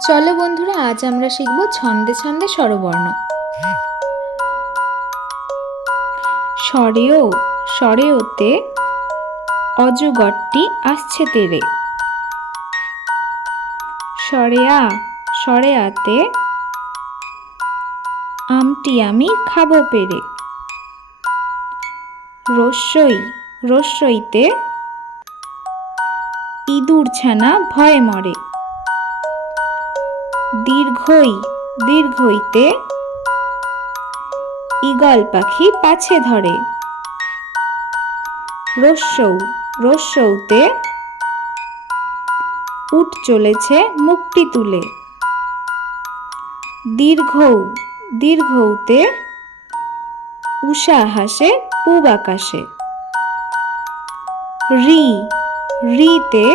চলো বন্ধুরা, আজ আমরা শিখব ছন্দে ছন্দে স্বরবর্ণ। স্বরেও, স্বরেওতে অজগরটি আসছে তেরে। সরেয়া সরেয়াতে আমটি আমি খাব পেরে। রস্যই, রস্যইতে ইঁদুর ছানা ভয়ে মরে। দীর্ঘই, দীর্ঘইতে ঈগল পাখি পাছে ধরে। রস্যৌ রস্যৌতে উট চলেছে মুখটি তুলে। দীর্ঘৌ দীর্ঘৌতে উষা হাসে পূব আকাশে। রি, রিতে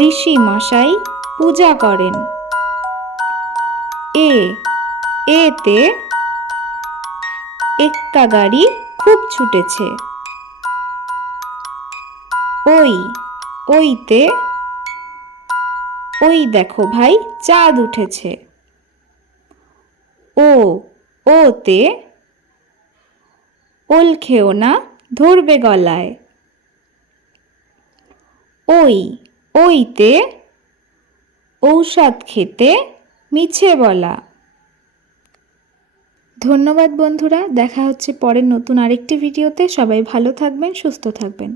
ঋষি মশাই পূজা করেন। এ এতে এক্কা গাড়ি খুব ছুটেছে। ওই ওইতে ওই দেখো ভাই, চাঁদ উঠেছে। ও ওতে ওল খেও না, ধরবে গলায়। ওই ওইতে ঔষধ খেতে মিছে বলা। ধন্যবাদ বন্ধুরা, দেখা হচ্ছে পরের নতুন আরেকটি ভিডিওতে। সবাই ভালো থাকবেন, সুস্থ থাকবেন।